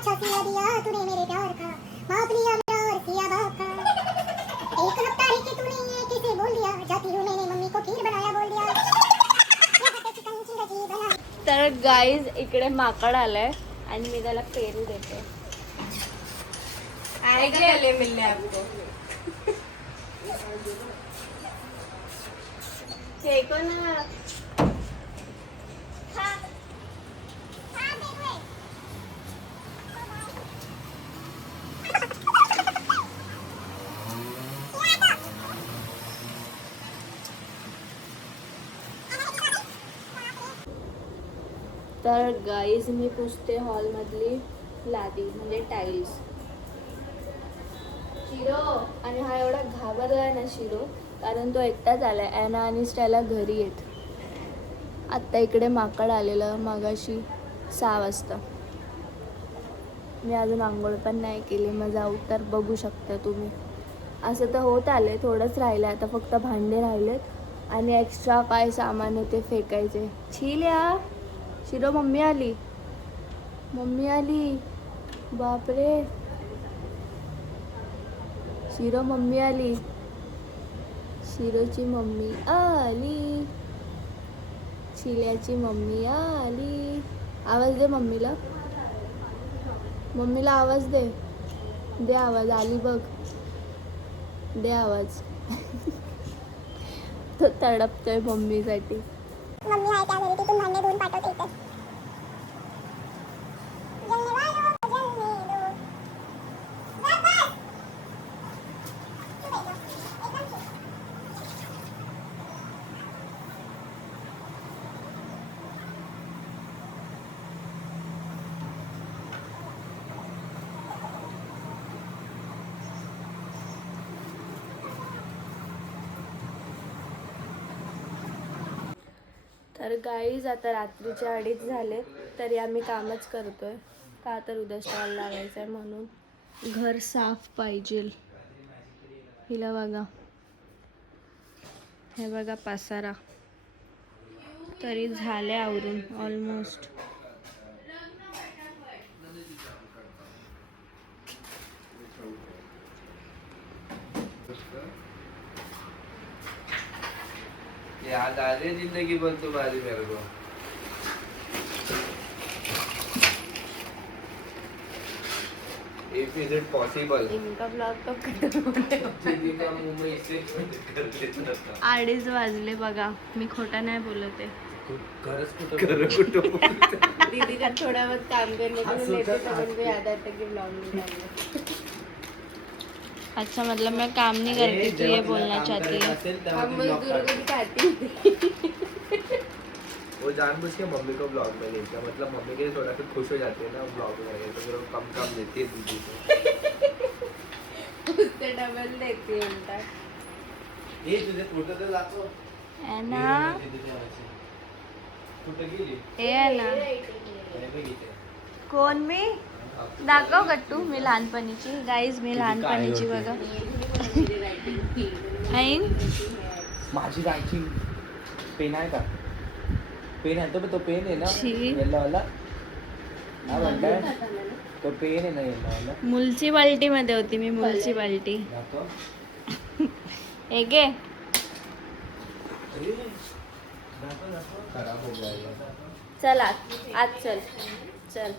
अच्छा सिला दिया तूने मेरे प्यार का, माप लिया मेरा और किया बाप का। एक हफ्ता ही कि तूने ये किसे बोल दिया, जाती हूँ मैंने मम्मी को खीर बनाया बोल दिया। तर गाईज इकडे माकड आलाय आणि मी त्याला पेरू देते. गले मिलने आपको फेको ना. तर गाईज मी पुसते हॉलमधली लादी म्हणजे टाईल्स. शिरो आणि हा एवढा घाबरलाय ना शिरो, कारण तो एकटाच आलाय. ॲना आणि स्टेला घरी येत. आत्ता इकडे माकड आलेलं मगाशी 6 वाजता. मी अजून आंघोळ पण नाही केली. मग जाऊ तर बघू शकता तुम्ही. असं तर होत आले, थोडंच राहिलं आता, फक्त भांडे राहिलेत आणि एक्स्ट्रा काय सामान आहे ते फेकायचे. छिल्या शिरो मम्मी आली, मम्मी आली. बापरे शिरो मम्मी आली, शिरोची मम्मी आली, शिल्याची मम्मी आली. आवाज दे मम्मीला, मम्मीला आवाज दे. दे आवाज, आली बघ, दे आवाज. तो तडपतोय मम्मीसाठी. मम्मी आहे त्या घरी, तिथून भांडे धुवून पाठवते इथे. जलने वालों को जलने दो. बस बस. चुप एकदम, एकदम चुप. तर गाईज आता रात्रीचे 2:30 झाले तरी आम्ही कामच करतोय. का तर उद्या स्टॉल लावायचा आहे म्हणून. घर साफ पाहिजे. हिला बघा, हे बघा पसारा. तरी झाले आवरून ऑलमोस्ट. याद आ रही जिंदगी भर तुम्हारी मेरे को. If is it possible? इनका ब्लॉग तो खत्म होने जिंदगी मुंबई इससे कर लेता था. 2:30 वाजले बघा. मी खोटा नाही बोलते. दीदी का थोड़ा बहुत काम करने के लिए लेते तब उनको याद आता कि ब्लॉग नहीं डालना. अच्छा मतलब मैं काम नहीं करती, तू ये बोलना चाहती है. हम मजदूरों को दिखाती. वो जानबूझ के मम्मी को ब्लॉग में लेते हैं, मतलब मम्मी के लिए थोड़ा सा खुश हो जाती है ना ब्लॉग में, तो फिर वो कम कम देती है दीदी को. उससे डबल देती है उल्टा. ये तुझे फोटो तो दाखव. है ना, कुठे गेली? हे आहे ना. कोण मी? दाखव गट्टू, मी लहानपणीची. गाईज मी लहानपणीची बघा. ऐन माझी रायची पेन आहे का? पेन आहे तो पेन आहे ना शी. येल्लो वाला. हा म्हणताय तो पेन आहे ना येल्लो वाला. म्युन्सिपाल्टी मध्ये होती मी. म्युन्सिपाल्टी. दाखव. हे घे. खराब हो जाएगा. चल आज चल चल.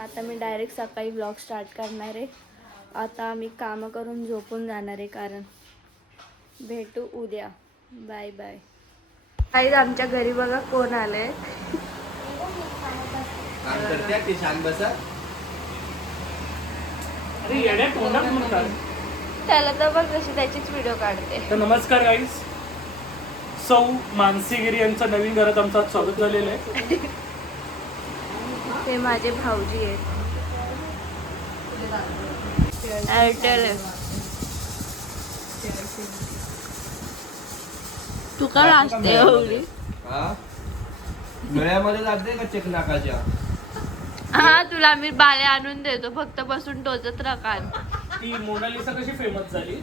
आता मी डायरेक्ट सकाळी ब्लॉग स्टार्ट करणार आहे. आता आम्ही कामं करून झोपून जाणार आहे, कारण भेटू उद्या. Bye bye. काही आमच्या घरी बघा कोण आलंय. काम करते की शांत बसा. अरे येड्या तोंडात म्हणतात. त्याला तर बघ कशी त्याचीच व्हिडिओ काढते. तर नमस्कार गाईस, सौ मानसीगिरी यांचं नवीन घरात आमचं आज स्वागत झालेलं आहे. ते माझे भाऊजी आहेत. एअरटेल आहे. तू का नाचते एवढी? हा नळ्यामध्ये जाते का चेक नाकाच्या? हा तुला मी बाले आणून देतो, फक्त बसून टोचत राहा कान. ती मोनालिसा कशी फेमस झाली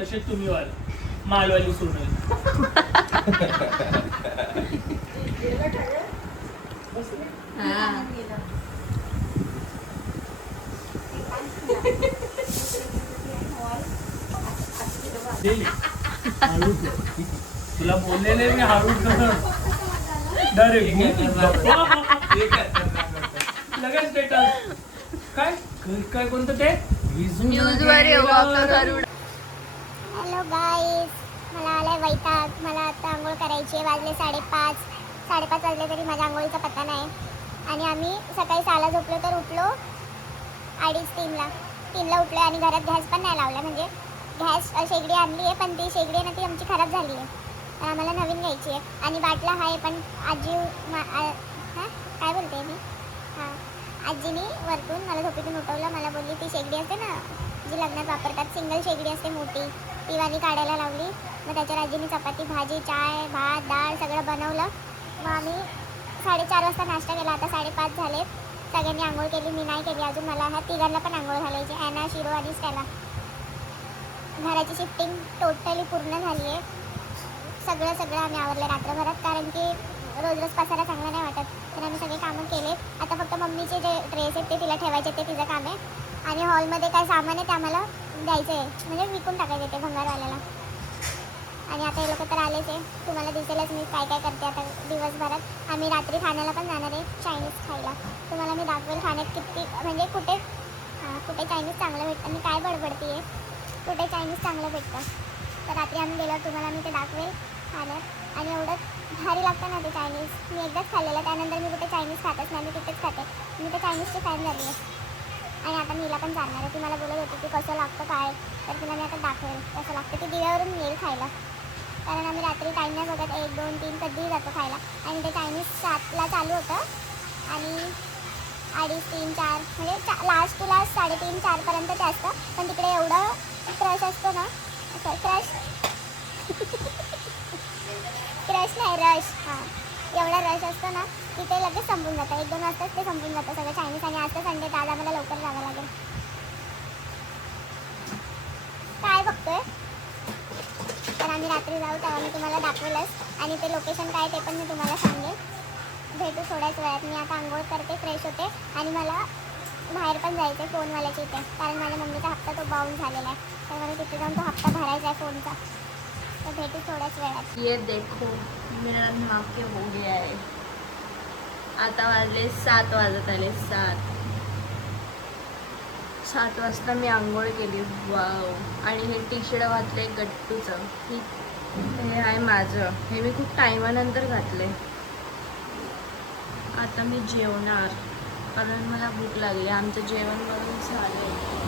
तसेच तुम्ही व्हाल मालवाली सोनल. दिली. हळू कर. तुला बोललेले मी हळू कर. लगेच स्टेटस काय काय कोणतं ते न्यूज वर येऊ आपलं गरुड. हॅलो गाईज, मला आलाय वैताग. मला आता आंघोळ करायची आहे. वाजले 5:30 वाजले तरी माझ्या आंघोळीचा पत्ता नाही. आणि आम्ही सकाळी 6ला झोपलो तर उठलो 3:30ला उठलो आणि घरात गॅस पण नाही लावला. म्हणजे गॅस शेगडी आणली आहे, पण ती शेगडी आहे ना ती आमची खराब झाली आहे, तर आम्हाला नवीन घ्यायची आहे. आणि बाटला आहे पण आजी हां काय बोलते मी हां आजीने वरतून मला झोपेतून उठवलं. मला बोलली ती शेगडी असते ना जी लग्नात वापरतात, सिंगल शेगडी असते मोठी, ती वाली काढायला लावली. मग त्याच्यावर आजीने चपाती भाजी चाय भात डाळ सगळं बनवलं. मग आम्ही 4:30 वाजता नाश्ता केला. आता 5:30 झाले. सगळ्यांनी आंघोळ केली, मी नाही केली अजून. मला ह्या तिघांना पण आंघोळ घालायची, ॲना शिरो आणि स्टेला. घराची शिफ्टिंग टोटली पूर्ण झाली आहे. सगळं आम्ही आवरलं रात्रभरात, कारण की रोज पसारा चांगला नाही वाटत. तर आम्ही सगळे कामं केले. आता फक्त मम्मीचे जे ड्रेस आहेत ते तिला ठेवायचे, ते तिचं काम आहे. आणि हॉलमध्ये काय सामान आहे ते आम्हाला द्यायचं आहे, म्हणजे विकून टाकायचं ते भंगारवाल्याला. आणि आता हे लोक तर आलेच आहे. तुम्हाला दिसेलच मी काय काय करते आता दिवसभरात. आम्ही रात्री खाण्याला पण जाणार आहे चायनीज खायला. तुम्हाला मी दाखवेल खाण्यात किती म्हणजे कुठे चायनीज चांगलं भेटतं. मी काय बडबडते आहे, कुठे चायनीज चांगलं भेटतं. तर रात्री आम्ही गेल्यावर तुम्हाला मी ते दाखवेल खाण्यात. आणि एवढं भारी लागतं ना ते चायनीज. मी एकदाच खाल्लेलं, त्यानंतर मी कुठे चायनीज खातच नाही, मी तिथेच खाते. मी ते चायनीजची फॅन झाली आहे. आणि आता मीला पण जाणार आहे. ती मला बोलत होती की कसं लागतं काय, तर तिला मी आता दाखवेल कसं लागतं. ती दिव्यावरून येईल खायला, कारण आम्ही रात्री टाईम नाही बघत. 1, 2, 3 कधीही जातो खायला. आणि ते चायनीज 7ला चालू होतं आणि 2:30, 3, 4 म्हणजे लास्ट टू लास्ट 3:30, 4पर्यंत ते असतं. पण तिकडे एवढं क्रश असतो ना, क्रश नाही रश, हां एवढा रश असतो ना, तिथे लगेच संपून जातं. 1-2 वाजताच ते संपून जातं सगळं चायनीज. आणि आज तर संडे, तर आज आम्हाला लवकर जावं लागेल. काय बघतोय, तर आम्ही रात्री जाऊ तेव्हा मी तुम्हाला दाखवेलच. आणि ते लोकेशन काय ते पण मी तुम्हाला सांगेल. भेटू थोड्याच वेळात. मी आता आंघोळ करते, फ्रेश होते आणि मला बाहेर पण जायचं आहे फोनवाल्याच्या इथे, कारण माझ्या मम्मीचा हप्ता तो बाउन्स झालेला आहे. तर मला तिथे जाऊन तो हप्ता भरायचा आहे फोनचा. तर भेटू थोड्याच वेळात. ये देखो मेरा नाके हो गया है. आता वाजले 7 वाजत आले. 7 वाजता मी आंघोळ केली. वाव. आणि हे टी शर्ट घातले गट्टूचं. हे आहे माझं, हे मी खूप टायमानंतर घातले. आता मी जेवणार, कारण मला भूक लागली. आमचं जेवण बनवून झालं.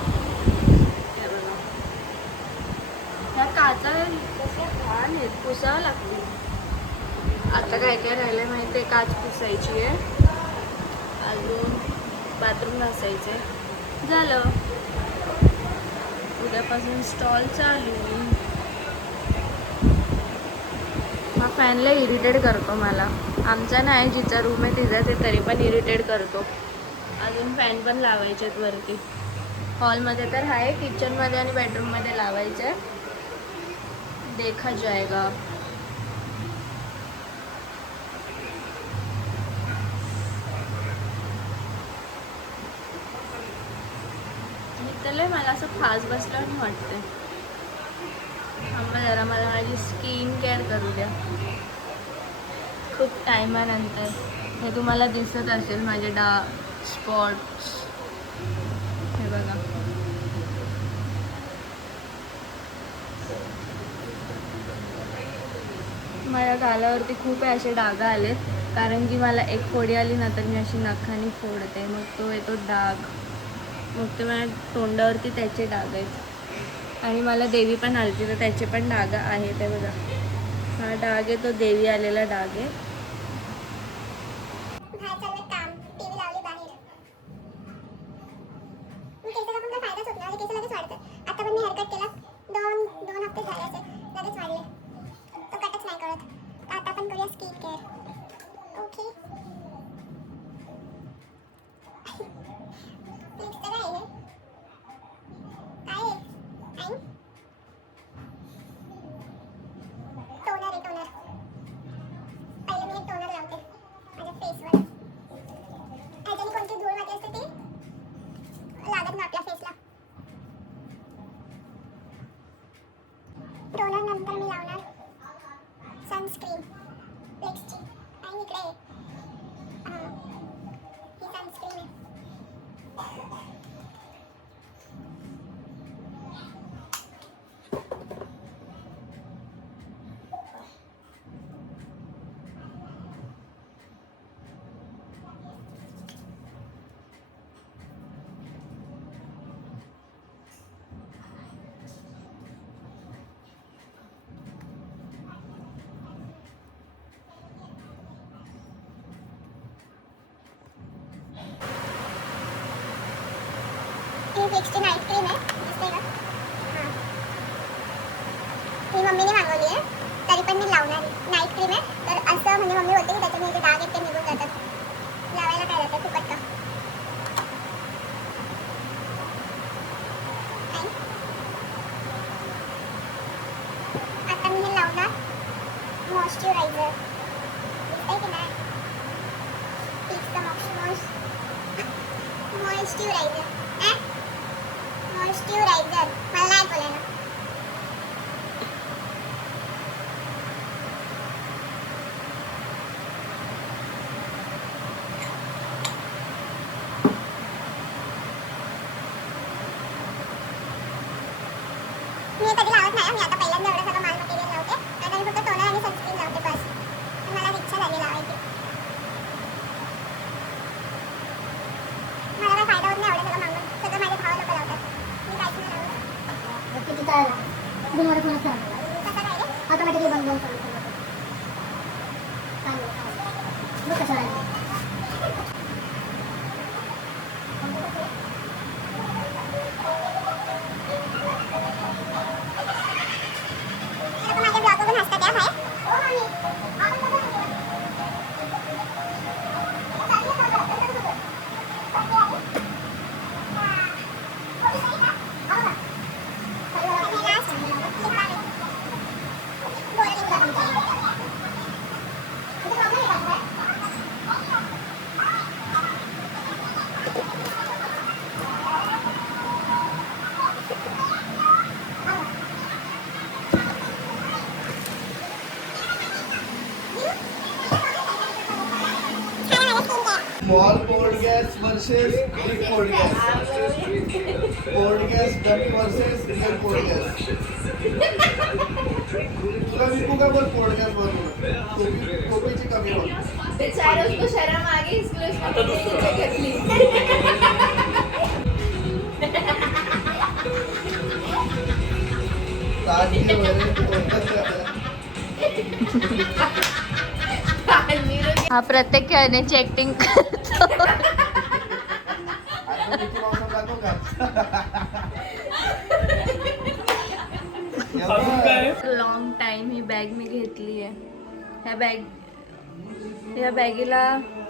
ह्या काचा कशा घाण आहेत, पुसावं लागते. आता काय काय राहिलं माहिती आहे, काच पुसायची आहे, अजून बाथरूम घासायचं आहे, झालं. उद्यापासून स्टॉल चालू. हा फॅनला इरिटेट करतो मला. आमचा नाही, जिचा रूम आहे तिचा ते तरी पण इरिटेट करतो. अजून फॅन पण लावायचे आहेत वरती. हॉलमध्ये तर आहे, किचनमध्ये आणि बेडरूममध्ये लावायचं आहे. देखा जाएगा. इथलं मला असं फास्ट बसल्यावर वाटते. थांबा जरा, मला माझी स्किन केअर करू द्या खूप टायमानंतर. हे तुम्हाला दिसत असेल माझे डार्क स्पॉट्स, हे बघा. माझ्या गालावरती खूप असे डाग आलेत, कारण की मला एक फोडी आली ना तर मी अशी नखाने फोडते, मग तो येतो डाग. मग ते माझ्या तोंडावरती त्याचे डाग आहेत. आणि मला देवी पण आलती तर त्याचे पण डाग आहेत. ते बघा, हा डाग आहे तो देवी आलेला डाग आहे. बाहेर चाललं काम, टीव्ही लावली बाहेर. मी केस कापून काय फायदाच होत नाही, माझे केस लगेच वाढतात. आता पण मी हेअरकट केला, 2 हफ्ते झाले असेल, लगेच वाढले. तो कटच नाही कळत. तर आता आपण करूया स्किन केअर. ओके, लिपस्टिक आहे हे. काय आहे? आई टोनर आहे, टोनर. पहिले मी एक टोनर लावते माझ्या फेसवर. ही फिक्सची नाईट क्रीम आहे, दिसते का? हां. ही मम्मीने मागवली आहे, तरी पण मी लावणार आहे. नाईट क्रीम आहे, तर असं म्हणजे मम्मी बोलते की त्याच्यामुळे जे डाग आहेत ते निघून जातात. लावायला काय जातं फुकट का? आता मी हे लावणार मॉइश्चरायझर. दिसतंय की नाही? मॉइश्चरायझर मॉइश्चरायझर मला नाही बोलायला. मी कधी लावत नाही. मी आता पहिल्यांदा एवढं सगळं माल मटेरियल लावते. आता मी फक्त टोनर आणि सनस्क्रीन लावते बस. मला इच्छा झाली लावायची. मला काय फायदा होत नाही एवढं सगळं मागून. सगळं माझे भाव लोक लावतात. मी काहीच नाही लावत. किती काय तुम्हाला फोन करा. कसं काय रे? ऑटोमॅटिकली बंद होऊन चालू करतो. मग कसं आहे? माझे ब्लॉग बघून हसतात त्या बाहेर. Small port gas versus big port gas. Port gas dummy versus real port gas. तुला विकू का बोल port gas बनवून? टोपीची कमी होईल. बेचारा उसको शर्म आ गई इसलिए आता उसने दुसरं. नीचे कर ली. ताजी वगैरे हा प्रत्येक खेळण्याची ऍक्टिंग करतो. आता मिकी माऊसला दाखव का? अजून काय? लॉंग टाइम ही बॅग मी घेतली आहे. ह्या बॅगीला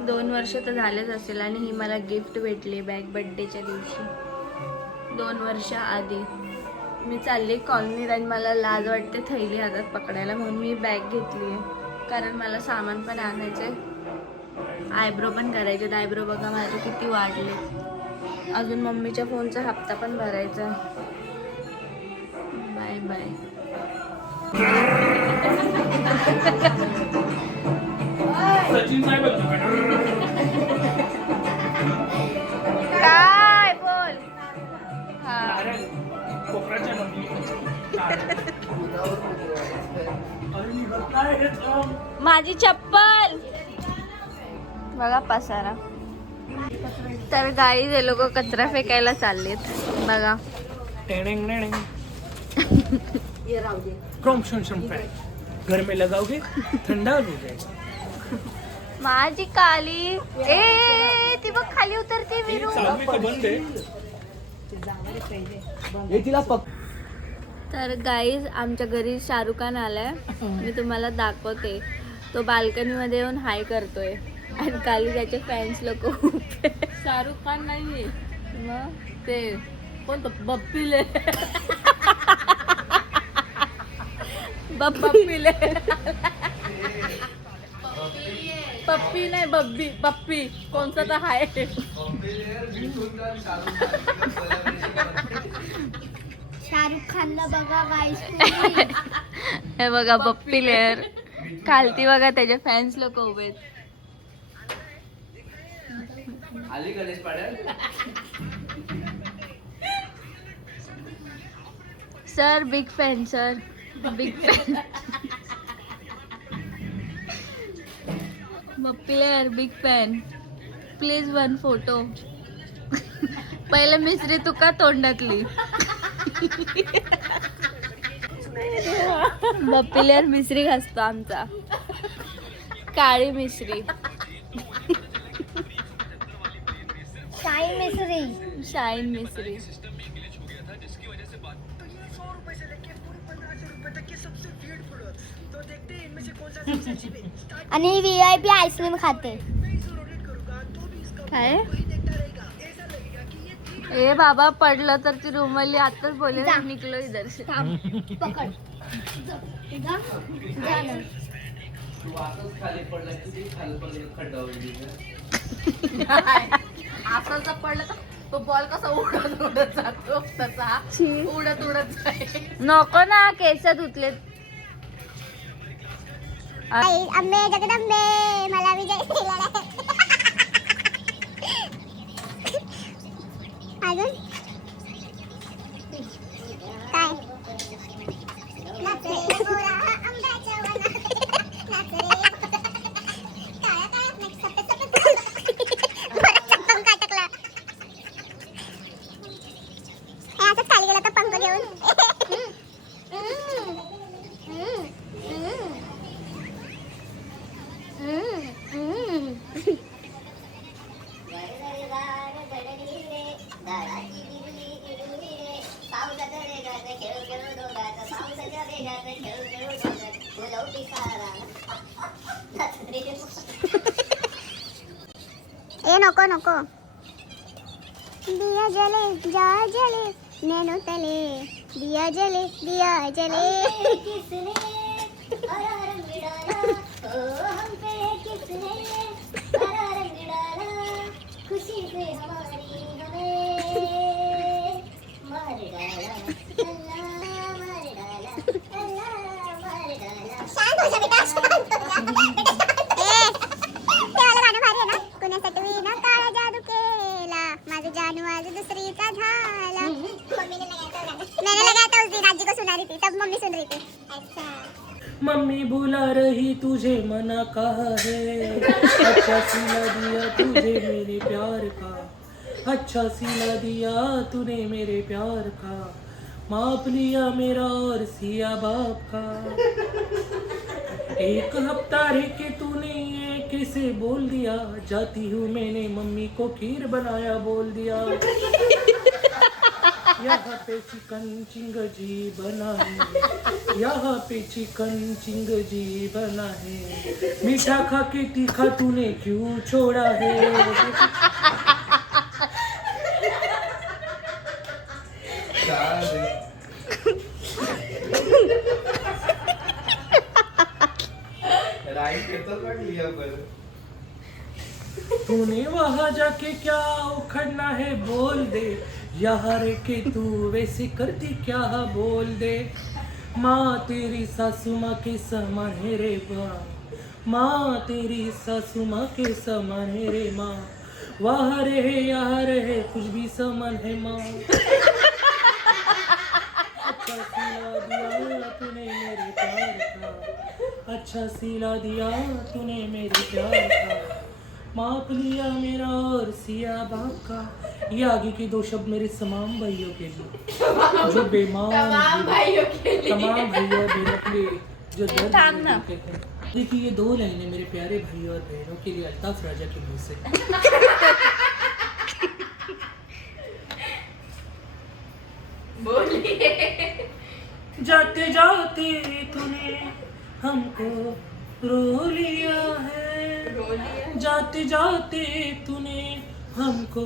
2 वर्ष तर झालेच असेल आणि ही मला गिफ्ट भेटली बॅग बड्डेच्या दिवशी 2 वर्ष आधी. मी चालली कॉलनीत आणि मला लाज वाटते थैली हातात पकडायला, म्हणून मी बॅग घेतली आहे. कारण मला सामान पण आणायचं आहे, आयब्रो पण करायचे. आयब्रो बघा माझे किती वाढले. अजून मम्मीच्या फोनचा हप्ता पण भरायचा आहे. Bye bye. सचिन साहेब काय बोल. हा कोपऱ्याच्या नदी. अरे निघत नाही हे थांब. माझी चप्पल बघा पसारा. तर गाई हे लोक कचरा फेकायला चाललेत बघा. Tending tending. क्रॉम शम फॅन घर में लगाओगे ठंडा हो जाएगा. माझी काली ए ती बघ खाली उतरते विरू. चालू का बंद आहे. तर गाईज आमच्या घरी शाहरुख खान आलाय. मी तुम्हाला दाखवते. तो बाल्कनीमध्ये येऊन हाय करतोय आणि खाली त्याचे फॅन्स लोक उभे. शाहरुख खान नाहीये मग ते कोणतं बप्पीले. बप्पीले पप्पी नाही बब्बी बप्पी कोणता तर हाय. शाहरुख खानला बघा गाईस. हे बघा बप्पी लेअर. खालती बघा त्याचे फॅन्स लोक उभे आहेत. आली गणेश पाड्याल. Sir big fan sir big fan. Bappi लेअर बिग फॅन. Please 1 photo. पहिले मिसरी तुका तोंडातली. बप्पी लेअर मिसरी घासतो आमचा. काळी मिसरी. शाही मिसरी. शाहीन मिस्त्री. आणि VIP आईस्क्रीम खाते. काय ए बाबा पडलं तर ती रुमाली आताच बोले निकलो इधर से. पकड. जा ना. तू आताच खाली पडला किती खाली पडलं खड्डा होईल. असं जर पडलं तर तो बॉल कसा उडत उडत जातो तसा उडत उडत जाईल. नको ना केस धुतले. आई अंबे जगदंबे मला विजय दिलेला आहे. अजून काय नाच रे गोरा आंब्याच्या वनात. नाच रे काळा काळा नाही सफेद सफेद. परत पंखा टाकला. हे असंच खाली गेला तर पंख घेऊन. ए नको नको. दिया जले जा जले नैनो तले. दिया जले दिया जले. किसने हरा रंग डाला ओ हम पे किसने हरा रंग डाला. खुशी से हमारी हमें मार डाला. अल्लाह मार डाला. अल्लाह मार डाला. शांत हो जा बेटा शांत हो जा. ते वाला गाणं भारी आहे ना. कुणासाठी विना काळा जादू केला. माझं जानू आज दुसरीचा झाला. मैंने लगाया था उस दिन. आजी को सुना रही थी तब मम्मी सुन रही थी. अच्छा मम्मी बुला रही तुझे मना कहा है. अच्छा सिला दिया तुझे मेरे प्यार का. अच्छा सिला दिया तूने मेरे प्यार का. माप लिया मेरा और सिया बाप का. एक हफ्ता रह के तूने ये कैसे बोल दिया. जाती हूँ मैंने मम्मी को खीर बनाया बोल दिया. यहाँ पे चिकन चिंग जी बना है. यहाँ पे चिकन चिंग जी बना है. मीठा खा के तीखा तूने क्यों छोड़ा है. राइट कितना पढ़ लिया पर. तूने वहाँ जाके क्या उखड़ना है बोल दे. यहाँ रह के तू वैसे करती क्या बोल दे. माँ तेरी सासू माँ के समान है रे माँ. माँ तेरी सासू माँ के समान है रे माँ. वहाँ रहे यहाँ रहे कुछ भी समान है माँ. अच्छा सिला दिया तूने मेरे प्यार का. अच्छा सिला दिया तूने मेरे प्यार का. माप लिया मेरा और सिया बाप का. ये आगे के दो शब्द मेरे तमाम भाइयों के लिए जो बेमान तमाम भाइयों के लिए. तमाम भैया बहनों के लिए जो दर्द थाम ना. देते हैं. देखिए ये दो लाइनें मेरे प्यारे भाइयों और बहनों के लिए अल्ताफ राजा के मुंह से. बोलिए. जाते जाते तूने हमको रो लिया है. जाते जाते तूने हमको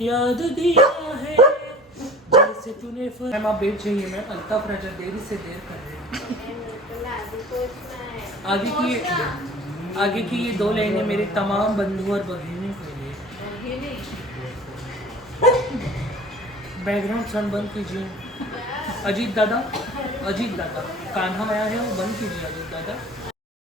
याद दिया है. जैसे तूने मैम आप बैठ जाइए. मैं अल्ताफ राजा देरी से देर कर रहे हैं. आगे की ये दो लाइनें मेरे तमाम बंधु और बहनों के लिए. बैकग्राउंड साउंड बंद कीजिए. अजीत दादा कान्हा आया है वो बंद कीजिए. अजीत दादा